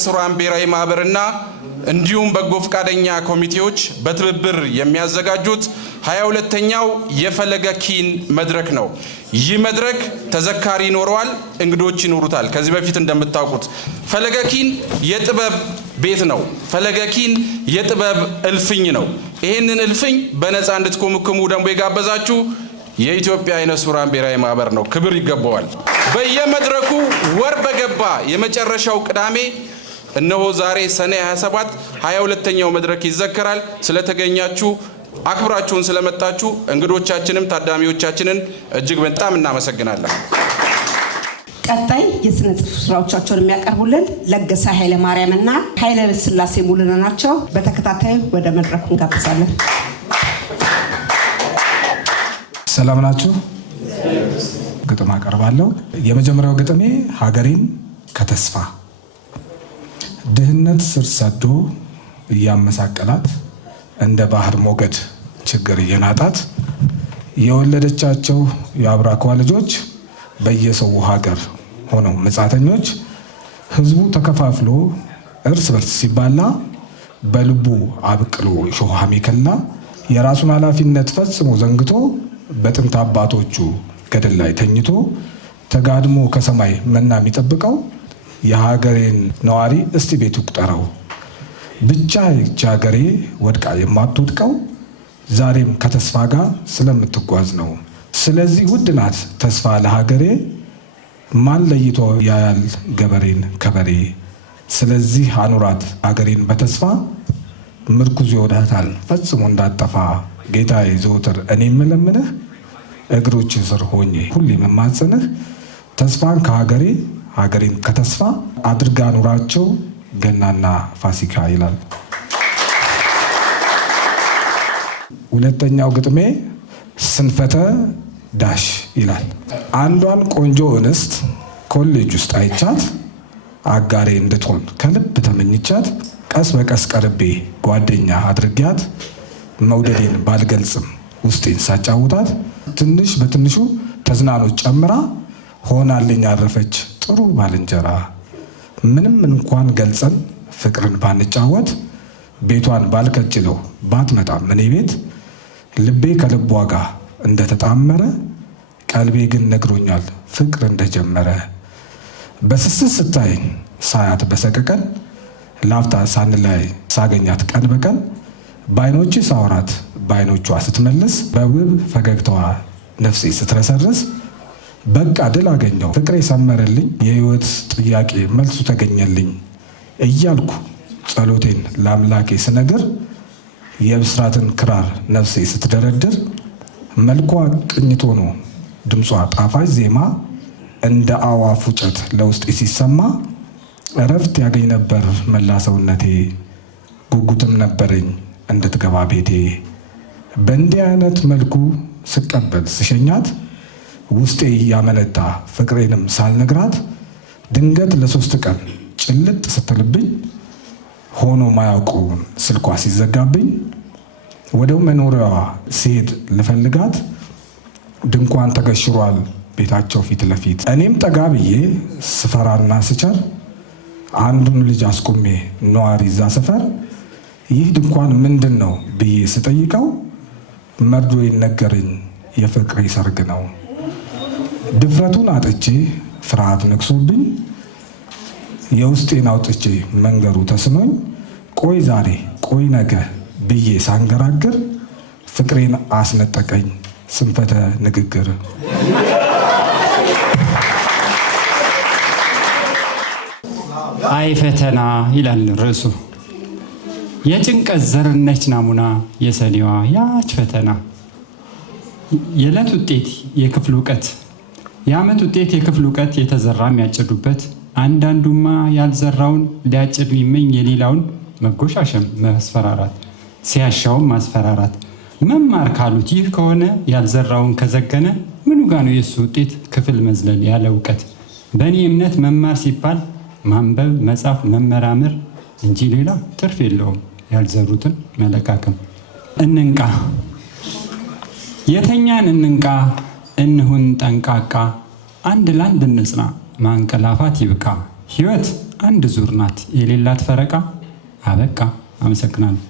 ሱራን ብሔራዊ ማህበርና እንዲሁም በጎ ፈቃደኛ ኮሚቴዎች በትብብር የሚያዘጋጁት 22ኛው የፈለገ ኪን መድረክ ነው። ይህ መድረክ ተዘካሪ ይኖረዋል፣ እንግዶች ይኖሩታል። ከዚህ በፊት እንደምታውቁት ፈለገ ኪን የጥበብ ቤት ነው። ፈለገ ኪን የጥበብ እልፍኝ ነው። ይህንን እልፍኝ በነፃ እንድትኮመኩሙ ደግሞ የጋበዛችሁ የኢትዮጵያ አይነ ሱራን ብሔራዊ ማህበር ነው። ክብር ይገባዋል። በየመድረኩ ወር በገባ የመጨረሻው ቅዳሜ እነሆ ዛሬ ሰኔ 27 22ኛው መድረክ ይዘከራል። ስለተገኛችሁ አክብራችሁን ስለመጣችሁ እንግዶቻችንም ታዳሚዎቻችንን እጅግ በጣም እናመሰግናለን። ቀጣይ የስነ ጽሑፍ ስራዎቻቸውን የሚያቀርቡልን ለገሰ ኃይለ ማርያምና ኃይለ ስላሴ ሙሉነ ናቸው። በተከታታይ ወደ መድረኩ እንጋብዛለን። ሰላም ናችሁ? ግጥም አቀርባለሁ። የመጀመሪያው ግጥሜ ሀገሬን ከተስፋ። ድህነት ስር ሰዶ እያመሳቀላት እንደ ባህር ሞገድ ችግር እየናጣት የወለደቻቸው የአብራኳ ልጆች በየሰው ሀገር ሆነው መጻተኞች ህዝቡ ተከፋፍሎ እርስ በርስ ሲባላ በልቡ አብቅሎ ሾህ አሜከላ የራሱን ኃላፊነት ፈጽሞ ዘንግቶ በጥንት አባቶቹ ገደል ላይ ተኝቶ ተጋድሞ ከሰማይ መና የሚጠብቀው የሀገሬን ነዋሪ እስቲ ቤቱ ቁጠረው። ብቻ ይህች ሀገሬ ወድቃ የማትወድቀው ዛሬም ከተስፋ ጋር ስለምትጓዝ ነው። ስለዚህ ውድ ናት ተስፋ ለሀገሬ፣ ማን ለይቶ ያያል ገበሬን ከበሬ። ስለዚህ አኑራት ሀገሬን በተስፋ፣ ምርኩዝ ይወዳታል ፈጽሞ እንዳጠፋ። ጌታዬ ዘወትር እኔ የምለምንህ እግሮች ስር ሆኜ ሁሌ የምማጽንህ፣ ተስፋን ከሀገሬ ሀገሬን ከተስፋ አድርጋ ኑራቸው ገናና ፋሲካ ይላል። ሁለተኛው ግጥሜ ስንፈተ ዳሽ ይላል። አንዷን ቆንጆ እንስት ኮሌጅ ውስጥ አይቻት አጋሬ እንድትሆን ከልብ ተመኝቻት ቀስ በቀስ ቀርቤ ጓደኛ አድርጊያት መውደዴን ባልገልጽም ውስጤን ሳጫውታት ትንሽ በትንሹ ተዝናኖት ጨምራ ሆናልኝ አረፈች ጥሩ ባልንጀራ። ምንም እንኳን ገልጸን ፍቅርን ባንጫወት ቤቷን ባልከጅለው ባትመጣም እኔ ቤት ልቤ ከልቧ ጋር እንደተጣመረ ቀልቤ ግን ነግሮኛል ፍቅር እንደጀመረ። በስስት ስታየኝ ሳያት በሰቀቀን ላፍታ ሳንላይ ሳገኛት ቀን በቀን በአይኖቼ ሳወራት በአይኖቿ ስትመልስ በውብ ፈገግታዋ ነፍሴ ስትረሰርስ በቃ ድል አገኘው ፍቅሬ ሰመረልኝ የህይወት ጥያቄ መልሱ ተገኘልኝ እያልኩ ጸሎቴን ለአምላኬ ስነግር የብስራትን ክራር ነፍሴ ስትደረድር መልኳ ቅኝት ሆኖ ድምጿ ጣፋጭ ዜማ እንደ አዋፍ ውጨት ለውስጤ ሲሰማ እረፍት ያገኝ ነበር መላ ሰውነቴ ጉጉትም ነበረኝ እንድትገባ ቤቴ። በእንዲህ አይነት መልኩ ስቀበል ስሸኛት ውስጤ ያመነታ ፍቅሬንም ሳልነግራት ድንገት ለ3 ቀን ጭልጥ ስትልብኝ ሆኖ ማያውቀውን ስልኳ ሲዘጋብኝ ወደው መኖሪያዋ ሲሄድ ልፈልጋት ድንኳን ተገሽሯል ቤታቸው ፊት ለፊት። እኔም ጠጋ ብዬ ስፈራና ስቸር አንዱን ልጅ አስቆሜ ነዋሪ እዛ ሰፈር ይህ ድንኳን ምንድን ነው ብዬ ስጠይቀው መርዶ ይነገረኝ የፍቅሬ ሰርግ ነው። ድፍረቱን አጥቼ ፍርሃት ነግሶብኝ የውስጤን አውጥቼ መንገሩ ተስኖኝ ቆይ ዛሬ ቆይ ነገ ብዬ ሳንገራግር ፍቅሬን አስነጠቀኝ ስንፈተ ንግግር። አይ ፈተና ይላል ርዕሱ። የጭንቀት ዘርነች ናሙና የሰኔዋ ያች ፈተና። የዕለት ውጤት የክፍል እውቀት፣ የዓመት ውጤት የክፍል እውቀት የተዘራ የሚያጭዱበት፣ አንዳንዱማ ያልዘራውን ሊያጭድ የሚመኝ የሌላውን መጎሻሸም ማስፈራራት፣ ሲያሻውም ማስፈራራት። መማር ካሉት ይህ ከሆነ ያልዘራውን ከዘገነ ምኑ ጋ ነው የእሱ ውጤት ክፍል መዝለል ያለ እውቀት? በእኔ እምነት መማር ሲባል ማንበብ፣ መጻፍ፣ መመራመር እንጂ ሌላ ትርፍ የለውም ያልዘሩትን መለቃቅም። እንንቃ የተኛን እንንቃ እንሁን ጠንቃቃ፣ አንድ ላንድ እንጽና ማንቀላፋት ይብቃ። ሕይወት አንድ ዙር ናት የሌላት ፈረቃ። አበቃ። አመሰግናለሁ።